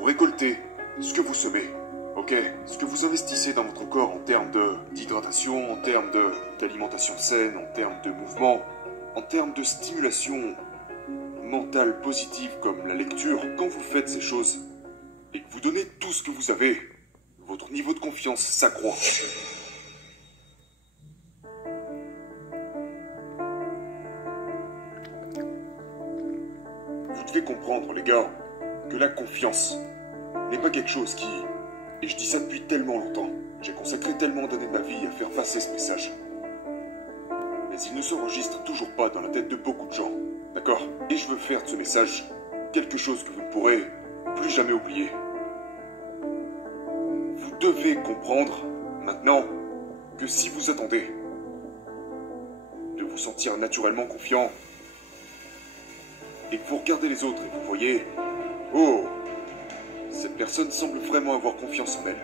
Vous récoltez ce que vous semez. Ok, ce que vous investissez dans votre corps en termes d'hydratation, en termes d'alimentation saine, en termes de mouvement, en termes de stimulation mentale positive comme la lecture, quand vous faites ces choses et que vous donnez tout ce que vous avez, votre niveau de confiance s'accroît. Vous devez comprendre, les gars, que la confiance n'est pas quelque chose qui... Et je dis ça depuis tellement longtemps. J'ai consacré tellement d'années de ma vie à faire passer ce message. Mais il ne s'enregistre toujours pas dans la tête de beaucoup de gens. D'accord? Et je veux faire de ce message quelque chose que vous ne pourrez plus jamais oublier. Vous devez comprendre, maintenant, que si vous attendez de vous sentir naturellement confiant, et que vous regardez les autres et vous voyez... Oh! Cette personne semble vraiment avoir confiance en elle.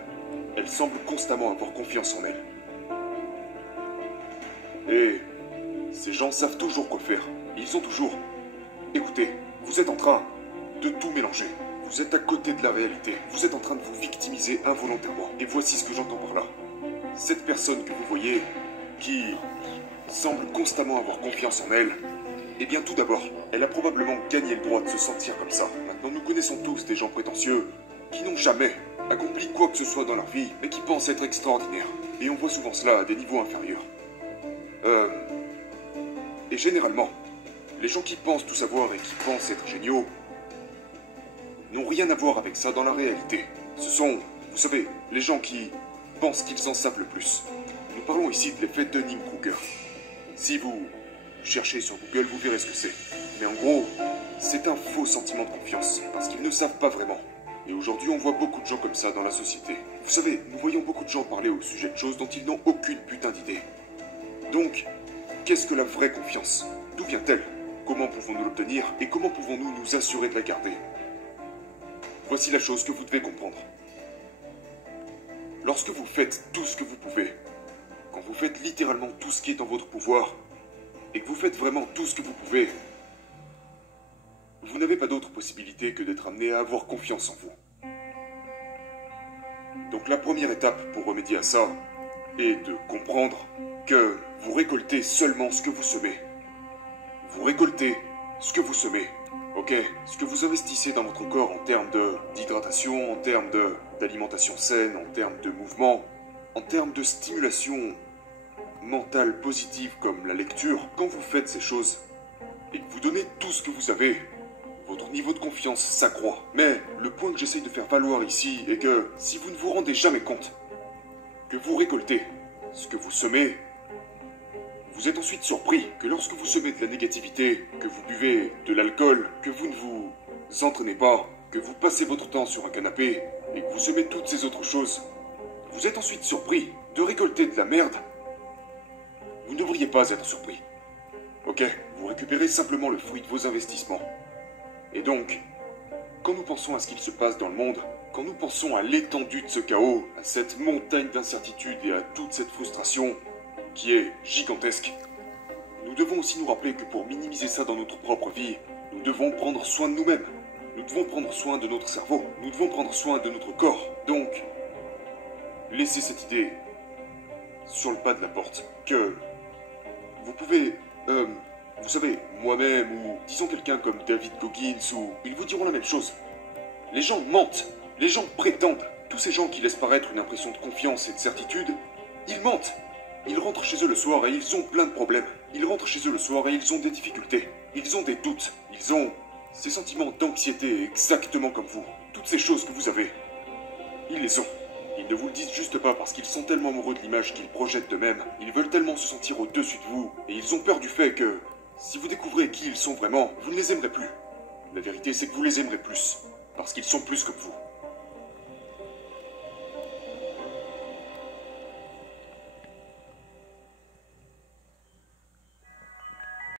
Elle semble constamment avoir confiance en elle. Et ces gens savent toujours quoi faire. Ils ont toujours... Écoutez, vous êtes en train de tout mélanger. Vous êtes à côté de la réalité. Vous êtes en train de vous victimiser involontairement. Et voici ce que j'entends par là. Cette personne que vous voyez, qui semble constamment avoir confiance en elle, eh bien tout d'abord, elle a probablement gagné le droit de se sentir comme ça. Maintenant, nous connaissons tous des gens prétentieux qui n'ont jamais accompli quoi que ce soit dans leur vie, mais qui pensent être extraordinaires. Et on voit souvent cela à des niveaux inférieurs. Et généralement, les gens qui pensent tout savoir et qui pensent être géniaux n'ont rien à voir avec ça dans la réalité. Ce sont, vous savez, les gens qui pensent qu'ils en savent le plus. Nous parlons ici de l'effet Dunning-Kruger. Si vous cherchez sur Google, vous verrez ce que c'est. Mais en gros, c'est un faux sentiment de confiance, parce qu'ils ne savent pas vraiment. Et aujourd'hui, on voit beaucoup de gens comme ça dans la société. Vous savez, nous voyons beaucoup de gens parler au sujet de choses dont ils n'ont aucune putain d'idée. Donc, qu'est-ce que la vraie confiance? D'où vient-elle? Comment pouvons-nous l'obtenir? Et comment pouvons-nous nous assurer de la garder? Voici la chose que vous devez comprendre. Lorsque vous faites tout ce que vous pouvez, quand vous faites littéralement tout ce qui est en votre pouvoir, et que vous faites vraiment tout ce que vous pouvez, vous n'avez pas d'autre possibilité que d'être amené à avoir confiance en vous. Donc la première étape pour remédier à ça est de comprendre que vous récoltez seulement ce que vous semez. Vous récoltez ce que vous semez. Ok, ce que vous investissez dans votre corps en termes d'hydratation, en termes d'alimentation saine, en termes de mouvement, en termes de stimulation mentale positive comme la lecture, quand vous faites ces choses et que vous donnez tout ce que vous avez, votre niveau de confiance s'accroît. Mais le point que j'essaye de faire valoir ici est que si vous ne vous rendez jamais compte que vous récoltez ce que vous semez, vous êtes ensuite surpris que lorsque vous semez de la négativité, que vous buvez de l'alcool, que vous ne vous entraînez pas, que vous passez votre temps sur un canapé et que vous semez toutes ces autres choses, vous êtes ensuite surpris de récolter de la merde. Vous ne devriez pas être surpris. Ok, vous récupérez simplement le fruit de vos investissements. Et donc, quand nous pensons à ce qu'il se passe dans le monde, quand nous pensons à l'étendue de ce chaos, à cette montagne d'incertitude et à toute cette frustration qui est gigantesque, nous devons aussi nous rappeler que pour minimiser ça dans notre propre vie, nous devons prendre soin de nous-mêmes. Nous devons prendre soin de notre cerveau. Nous devons prendre soin de notre corps. Donc, laissez cette idée sur le pas de la porte que vous pouvez... vous savez, moi-même, ou disons quelqu'un comme David Goggins, ou ils vous diront la même chose. Les gens mentent, les gens prétendent. Tous ces gens qui laissent paraître une impression de confiance et de certitude, ils mentent. Ils rentrent chez eux le soir et ils ont plein de problèmes. Ils rentrent chez eux le soir et ils ont des difficultés. Ils ont des doutes. Ils ont ces sentiments d'anxiété exactement comme vous. Toutes ces choses que vous avez, ils les ont. Ils ne vous le disent juste pas parce qu'ils sont tellement amoureux de l'image qu'ils projettent d'eux-mêmes. Ils veulent tellement se sentir au-dessus de vous. Et ils ont peur du fait que, si vous découvrez qui ils sont vraiment, vous ne les aimerez plus. La vérité, c'est que vous les aimerez plus. Parce qu'ils sont plus comme vous.